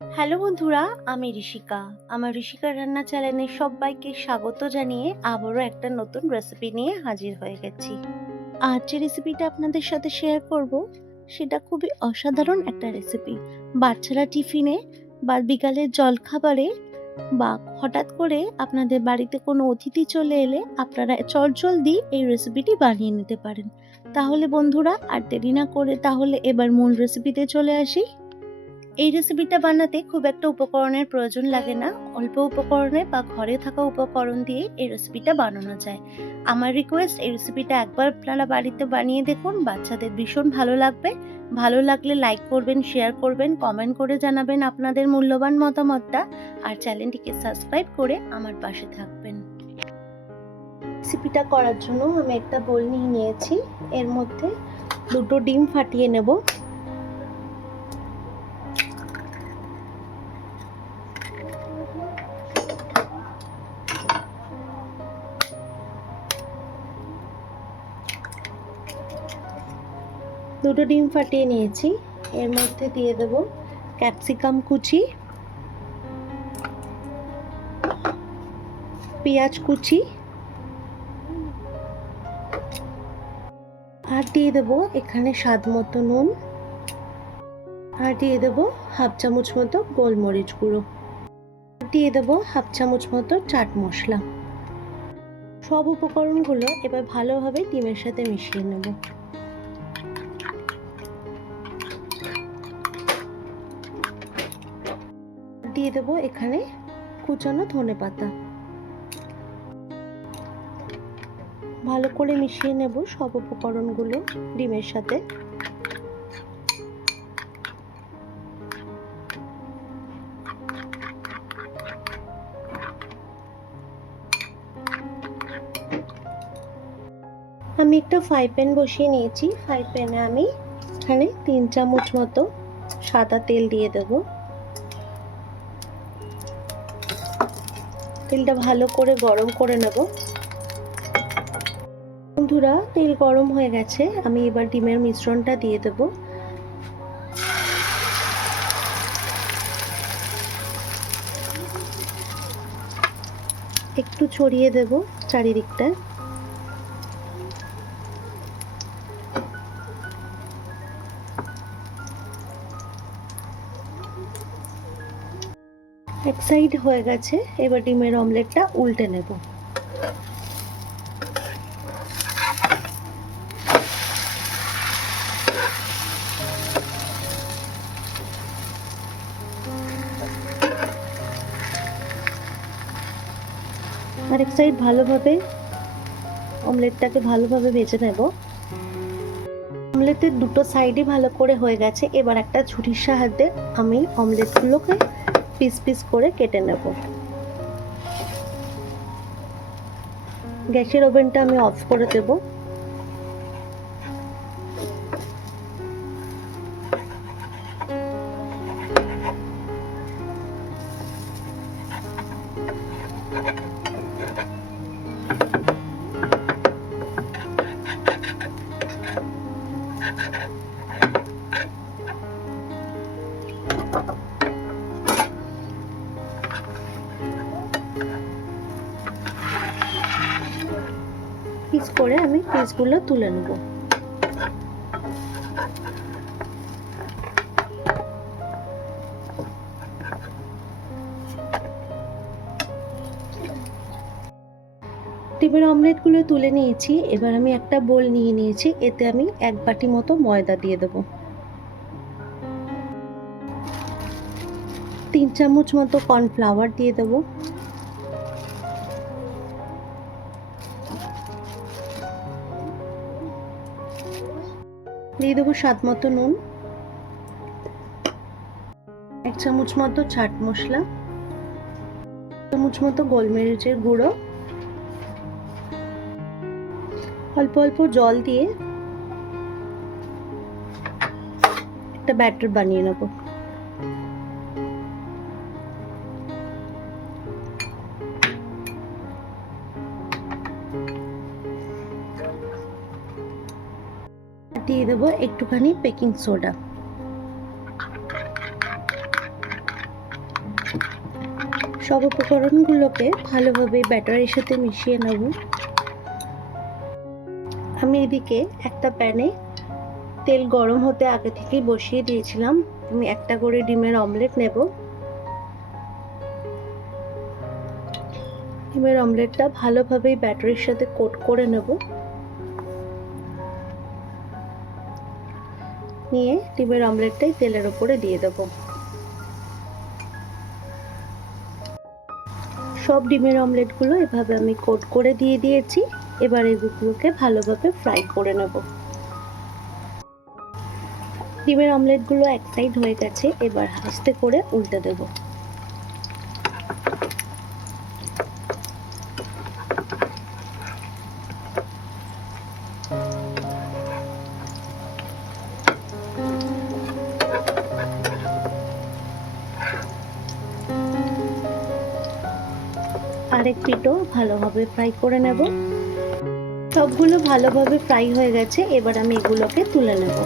Hello বন্ধুরা, আমি ঋষিকা। আমার ঋষিকা রান্না চ্যানেলে সবাইকে স্বাগত জানিয়ে আবারও একটা নতুন রেসিপি নিয়ে হাজির হয়ে গেছি। আজ যে রেসিপিটা আপনাদের সাথে শেয়ার করব, সেটা খুবই অসাধারণ একটা রেসিপি বাচ্চারা টিফিনে বা বিকালের জলখাবারে বা হঠাৎ করে আপনাদের বাড়িতে কোনো অতিথি চলে এলে আপনারা চটজলদি এই রেসিপিটি বানিয়ে নিতে পারেন। তাহলে বন্ধুরা, আর দেরি না করে তাহলে এবার মূল রেসিপিতে চলে আসি। এই রেসিপিটা বানাতে খুব একটা উপকরণের প্রয়োজন লাগে না। অল্প উপকরণে বা ঘরে থাকা উপকরণ দিয়ে এই রেসিপিটা বানানো যায়। আমার রিকোয়েস্ট এই রেসিপিটা একবার আপনারা বাড়িতে বানিয়ে দেখুন, বাচ্চাদের ভীষণ ভালো লাগবে। ভালো লাগলে লাইক করবেন শেয়ার করবেন কমেন্ট করে জানাবেন আপনাদের মূল্যবান মতামতটা। আর চ্যানেলটিকে সাবস্ক্রাইব করে আমার পাশে থাকবেন। রেসিপিটা করার জন্য আমি একটা বোল নিয়ে নিয়েছি। এর মধ্যে দুটো ডিম ফাটিয়ে নেব। দুটো ডিম ফাটিয়ে নিয়েছি। এর মধ্যে দিয়ে দেব ক্যাপসিকাম কুচি, পেঁয়াজ কুচি আর দিয়ে দেব এখানে স্বাদ মতো নুন। আর দিয়ে দেব হাফ চামচ মতো গোলমরিচ গুঁড়ো। দিয়ে দেবো হাফ চামচ মতো চাট মশলা। সব উপকরণগুলো এবার ভালোভাবে ডিমের সাথে মিশিয়ে নেব। দিয়ে দেবো এখানে কুচানো ধনে পাতা। ভালো করে মিশিয়ে নেব সব উপকরণগুলো ডিমের সাথে। আমি একটা ফ্রাই প্যান বসিয়ে নিয়েছি। ফ্রাই প্যানে আমি এখানে তিন চামচ মতো সাদা তেল দিয়ে দেবো। তেলটা ভালো করে গরম করে নেব। বন্ধুরা, তেল গরম হয়ে গেছে। আমি এবার ডিমের মিশ্রণটা দিয়ে দেব। একটু ছড়িয়ে দেব চারিদিকটা। সাইড হয়ে গেছে, এবার ডিমের অমলেটটা উল্টে নেব। আরেক সাইড ভালোভাবে অমলেটটাকে ভালোভাবে ভেজে নেব। অমলেটের দুটো সাইডই ভালো করে হয়ে গেছে, এবার একটা ছুরির সাহায্যে আমি অমলেটগুলোকে পিস পিস করে কেটে নেব। গ্যাসের ওভেনটা আমি অফ করে দেব। পিস করে আমি পিসগুলো তুলে নেব। ডিমের অমলেটগুলো তুলে নিয়েছি, এবার আমি একটা বোল নিয়ে নিয়েছি, এতে আমি এক বাটি মতো ময়দা দিয়ে দেব। তিন চামচ মতো কর্নফ্লাওয়ার দিয়ে দেবো। দিয়ে দেবো স্বাদ মতো নুন। এক চামচ মতো চাট মশলা। চামচ মতো গোলমরিচের গুঁড়ো। অল্প অল্প জল দিয়ে একটা ব্যাটার বানিয়ে নেব। দিয়ে দেবো একটুখানি বেকিং সোডা। সব উপকরণগুলোকে ভালোভাবে ব্যাটারের সাথে মিশিয়ে নেব। আমি এদিকে একটা প্যানে তেল গরম হতে আগে থেকেই বসিয়ে দিয়েছিলাম। আমি একটা করে ডিমের অমলেট নেব। ডিমের অমলেটটা ভালোভাবেই ব্যাটারির সাথে কোট করে নেব। নিয়ে ডিমের অমলেটটাই তেলের ওপরে দিয়ে দেব। সব ডিমের অমলেটগুলো এভাবে আমি কোট করে দিয়ে দিয়েছি। এবার এগুলোকে ভালোভাবে ফ্রাই করে নেব। ডিমের অমলেটগুলো এক সাইড হয়ে গেছে, এবার হাসতে করে উল্টে দেব। আরেক পিঠও ভালোভাবে ফ্রাই করে নেব। সবগুলো ভালোভাবে ফ্রাই হয়ে গেছে, এবার আমি এগুলোকে তুলে নেব।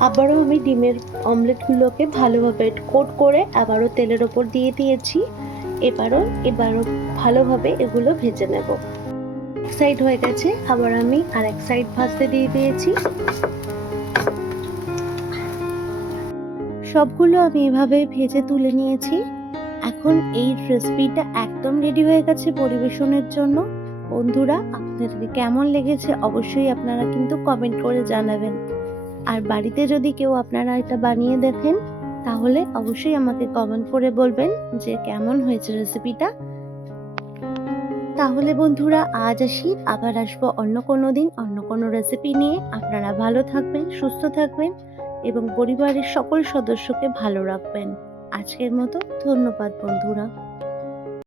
আবারও আমি ডিমের অমলেটগুলোকে ভালোভাবে কোট করে আবারও তেলের ওপর দিয়ে দিয়েছি। এবারও এবারও ভালোভাবে এগুলো ভেজে নেব। এক সাইড হয়ে গেছে, আবার আমি আর এক সাইড ভাজতে দিয়ে দিয়েছি। সবগুলো আমি এভাবে ভেজে তুলে নিয়েছি। এখন এই রেসিপিটা একদম রেডি হয়ে গেছে পরিবেশনের জন্য। বন্ধুরা, আপনাদের কেমন লেগেছে অবশ্যই আপনারা কিন্তু কমেন্ট করে জানাবেন। আর বাড়িতে যদি কেউ আপনারা এটা বানিয়ে দেখেন, তাহলে অবশ্যই আমাকে কমেন্ট করে বলবেন যে কেমন হয়েছে রেসিপিটা তাহলে বন্ধুরা, আজ আসি, আবার আসব অন্য কোনো দিন, অন্য কোনো রেসিপি নিয়ে। আপনারা ভালো থাকবেন, সুস্থ থাকবেন এবং পরিবারের সকল সদস্যকে ভালো রাখবেন। আজকের মতো ধন্যবাদ বন্ধুরা।